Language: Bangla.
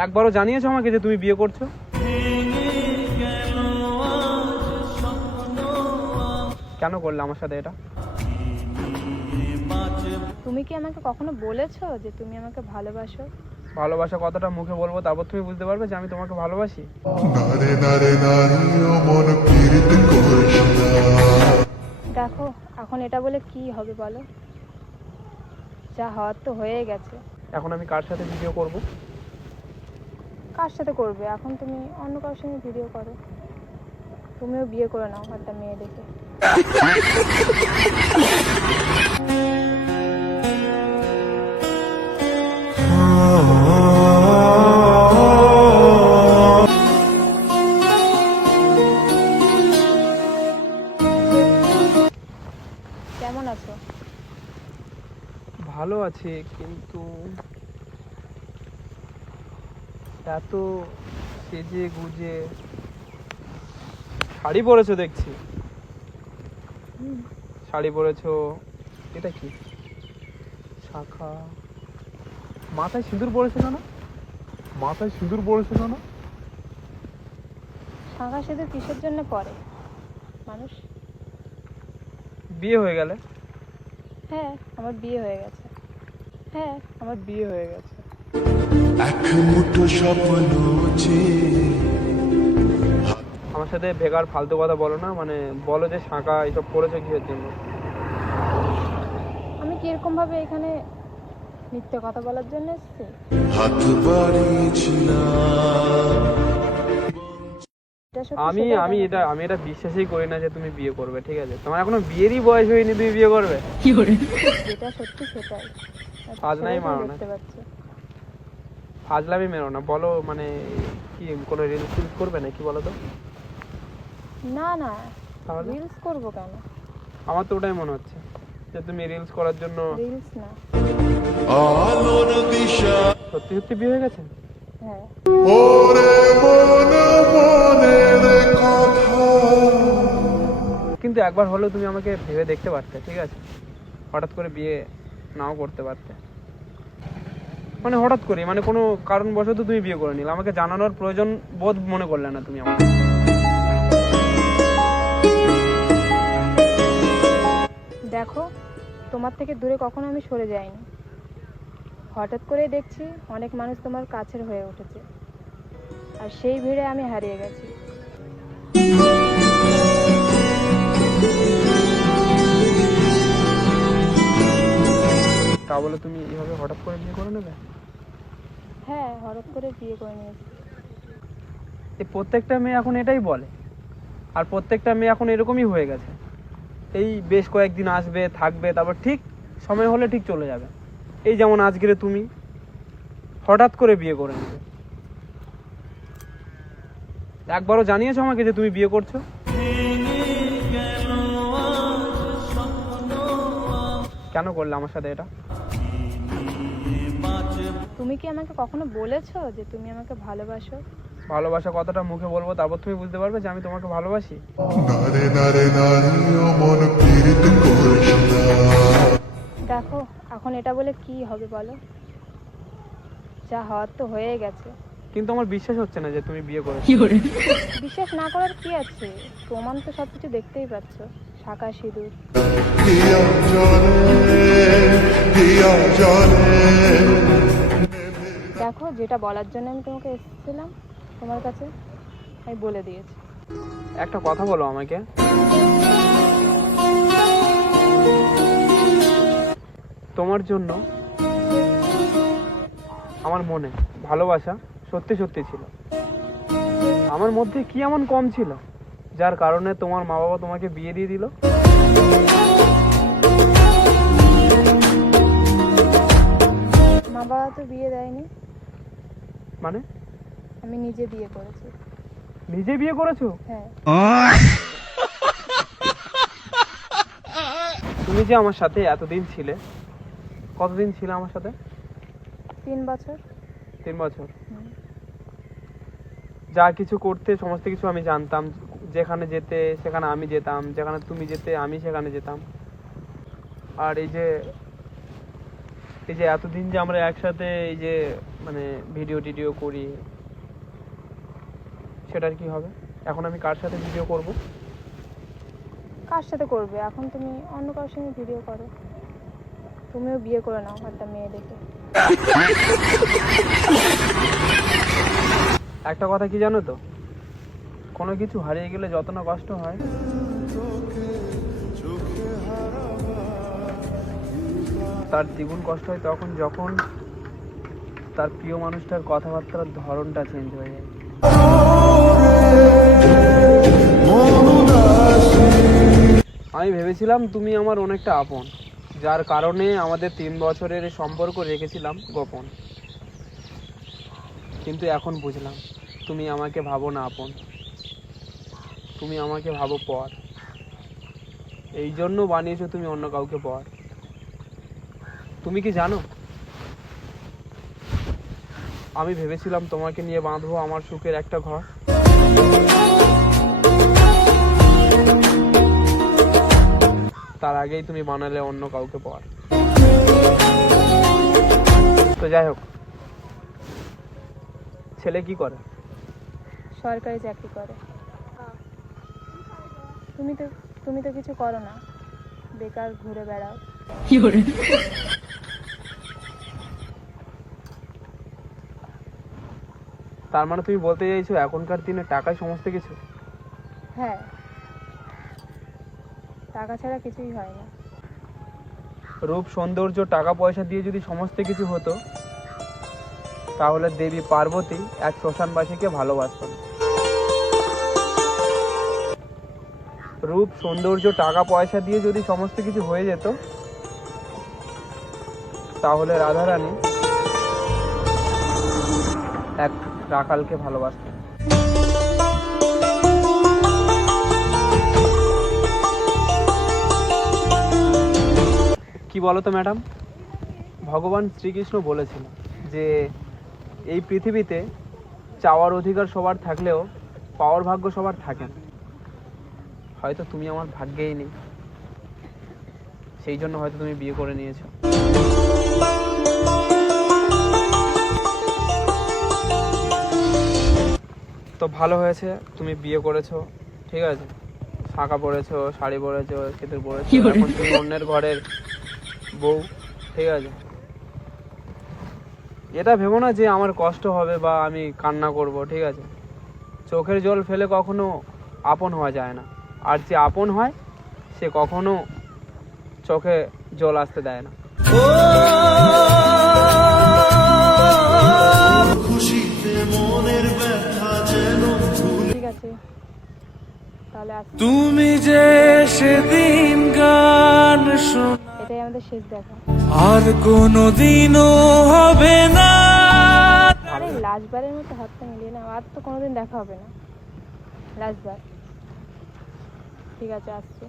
একবারও জানিয়েছো আমাকে যে তুমি বিয়ে করছো? কেন করলে আমার সাথে এটা? তুমি কি আমাকে কখনো বলেছো যে তুমি আমাকে ভালোবাসো? ভালোবাসা কথাটা মুখে বলবো, তারপর তুমি বুঝতে পারবে যে আমি তোমাকে ভালোবাসি। দেখো, এখন এটা বলে কি হবে বলো? যা হওয়ার তো হয়ে গেছে। এখন আমি কার সাথে ভিডিও করব? কার সাথে করবে? এখন তুমি অন্য কারোর সঙ্গে ভিডিও করো। তুমিও বিয়ে করে নাও একটা মেয়ে দেখে। কেমন আছো? ভালো আছি, কিন্তু এত সেজে গুজে শাড়ি পরেছো দেখছি। শাড়ি পরেছো, এটা কি? শাখা। মাথায় সিঁদুর পরেছো কেন? মাথায় সিঁদুর পরেছো কেন? শাঁখা সিঁদুর কিসের জন্য পরে মানুষ? বিয়ে হয়ে গেলে? হ্যাঁ, আমার বিয়ে হয়ে গেছে। হ্যাঁ, আমার বিয়ে হয়ে গেছে। আমার সাথে বেকার ফালতু কথা বলো না, মানে বলো যে শাঁখা এসব পরেছো কিসের জন্য? আমি কি এরকম ভাবে এখানে মিথ্যে কথা বলার জন্য এসেছি? এটা সত্যি আমি সেটাই আমি দেখাতে এটা হবে। আমি এটা বিশ্বাসই করি না যে তুমি বিয়ে করবে, ঠিক আছে? তোমার এখনো বিয়েরই বয়স হয়নি, তুমি বিয়ে করবে? যেটা সত্যি সেটাই। আর ফাজলামি সেটাই তুমি মারো না, দেখতে পাচ্ছ। ফাজলামি মেরো না। বলো, মানে কি কোনো রিলস করবে নাকি বলো তো? না না, তাহলে রিলস করবো কেন? আমার তো ওটাই মনে হচ্ছে যে তুমি রিলস করার জন্য। রিলস না। সত্যি সত্যি বিয়ে হয়ে গেছে? হ্যাঁ। কিন্তু একবার হলেও তুমি আমাকে ভেবে দেখতে পারতে, ঠিক আছে? হঠাৎ করে বিয়ে নাও করতে পারতে। মানে হঠাৎ করে, মানে কোনো কারণবশত তুমি বিয়ে করে নিলে, আমাকে জানানোর প্রয়োজন বোধ মনে করলে না তুমি আমাকে। দেখো, তোমার থেকে দূরে কখনো আমি সরে যাইনি। হঠাৎ করে দেখছি অনেক মানুষ তোমার কাছের হয়ে উঠেছে, আর সেই ভিড়ে আমি হারিয়ে গেছি। তা বলে তুমি এইভাবে হঠাৎ করে বিয়ে করে নেবে? হ্যাঁ, হঠাৎ করে বিয়ে করে নিয়েছি। এই প্রত্যেকটা মেয়ে এখন এটাই বলে, আর প্রত্যেকটা মেয়ে এখন এরকমই হয়ে গেছে। এই বেশ কয়েকদিন আসবে, থাকবে, তারপর ঠিক সময় হলে ঠিক চলে যাবে। এই যেমন আজকের তুমি হঠাৎ করে বিয়ে করে নেবে। একবারও জানিয়েছো আমাকে যে তুমি বিয়ে করছো? কেন করলে আমার সাথে এটা? তুমি কি আমাকে কখনো বলেছো যে তুমি আমাকে ভালোবাসো? ভালোবাসা কথাটা মুখে বলবো, তারপর তুমি বুঝতে পারবে যে আমি তোমাকে ভালোবাসি। দেখো, এখন এটা বলে কি হবে বলো? যা হওয়ার তো হয়ে গেছে। কিন্তু আমার বিশ্বাস হচ্ছে না যে তুমি বিয়ে করেছো। বিশ্বাস না করার কি আছে? প্রমাণ তো সবকিছু দেখতেই পাচ্ছ। শাঁখা সিঁদুর। দেখো, যেটা বলার জন্য আমি তোমাকে এসেছিলাম তোমার কাছে, আমি বলে দিয়েছি। একটা কথা বলো আমাকে। তোমার জন্য আমার মনে ভালোবাসা সত্যি সত্যি ছিল। আমার মধ্যে কি এমন কম ছিল যার কারণে তোমার মা বাবা তোমাকে বিয়ে দিয়ে দিল? মা বাবা তো বিয়ে দেয়নি, মানে আমি নিজে বিয়ে করেছি। নিজে বিয়ে করেছো? হ্যাঁ। তুমি যে আমার সাথে এতদিন ছিলে, কতদিন ছিলে আমার সাথে? 3 বছর। 3 বছর। যা কিছু করতে সমস্ত কিছু আমি জানতাম। যেখানে যেতে সেখানে আমি যেতাম, যেখানে তুমি যেতে আমি সেখানে যেতাম। আর এই যে এতদিন যে আমরা একসাথে এই যে মানে ভিডিও টিডিও করি, সেটার কি হবে? এখন আমি কার সাথে ভিডিও করব? কার সাথে করবে? এখন তুমি অন্য কারোর সঙ্গে ভিডিও করো। তুমিও বিয়ে করে নাও একটা মেয়ে দেখে। একটা কথা কি জানো তো, কোনো কিছু হারিয়ে গেলে যত না কষ্ট হয়, তার দ্বিগুণ কষ্ট হয় তখন যখন তার প্রিয় মানুষটার কথাবার্তার ধরনটা চেঞ্জ হয়ে যায়। আমি ভেবেছিলাম তুমি আমার অনেকটা আপন, যার কারণে আমাদের 3 বছরের সম্পর্ক রেখেছিলাম গোপন। কিন্তু এখন বুঝলাম তুমি আমাকে ভাবো না আপন, তুমি আমাকে ভাবো পর। এই জন্য বানিয়েছো তুমি অন্য কাউকে পর। তুমি কি জানো, আমি ভেবেছিলাম তোমাকে নিয়ে বাঁধবো আমার সুখের একটা ঘর। তার আগেই তুমি বানালে অন্য কাউকে পর। তো যাই হোক, ছেলে কি করে? সরকারি চাকরি করে। তুমি তো কিছু করো না, বেকার ঘুরে বেড়াও। তার মানে তুমি বলতে চাইছো এখনকার দিনে টাকাই সমস্ত কিছু? হ্যাঁ, টাকা ছাড়া কিছুই হয় না। রূপ সৌন্দর্য টাকা পয়সা দিয়ে যদি সমস্ত কিছু হতো, তাহলে দেবী পার্বতী এক শ্মশানবাসীকে ভালোবাসতেন। রূপ সৌন্দর্য টাকা পয়সা দিয়ে যদি সমস্ত কিছু হয়ে যেত, তাহলে রাধারানী এক রাখালকে ভালোবাসতেন। কি বলো তো ম্যাডাম, ভগবান শ্রীকৃষ্ণ বলেছিল যে এই পৃথিবীতে চাওয়ার অধিকার সবার থাকলেও পাওয়ার ভাগ্য সবার থাকে না। হয়তো তুমি আমার ভাগ্যেই নেই, সেই জন্য হয়তো তুমি বিয়ে করে নিয়েছো। তো ভালো হয়েছে তুমি বিয়ে করেছো, ঠিক আছে, শাঁখা পরেছো, শাড়ি পরেছো, সিঁদুর পরেছো, এখন তুমি অন্যের ঘরের বউ, ঠিক আছে। এটা ভেবো না যে আমার কষ্ট হবে বা আমি কান্না করব, ঠিক আছে। চোখের জল ফেলে কখনো আপন হওয়া যায় না, আর যে আপন হয় সে কখনো চোখে জল আসতে দেয় না। ঠিক আছে, তাহলে তুমি যে সেদিন গান শোনা এটাই আমাদের শেষ দেখা। আর কোনোদিনও হবে না। আরে লাস্টবারের মতো হাতটা মিলিয়ে নাও, আর তো কোনোদিন দেখা হবে না, লাস্টবার। ঠিক আছে, আসছি।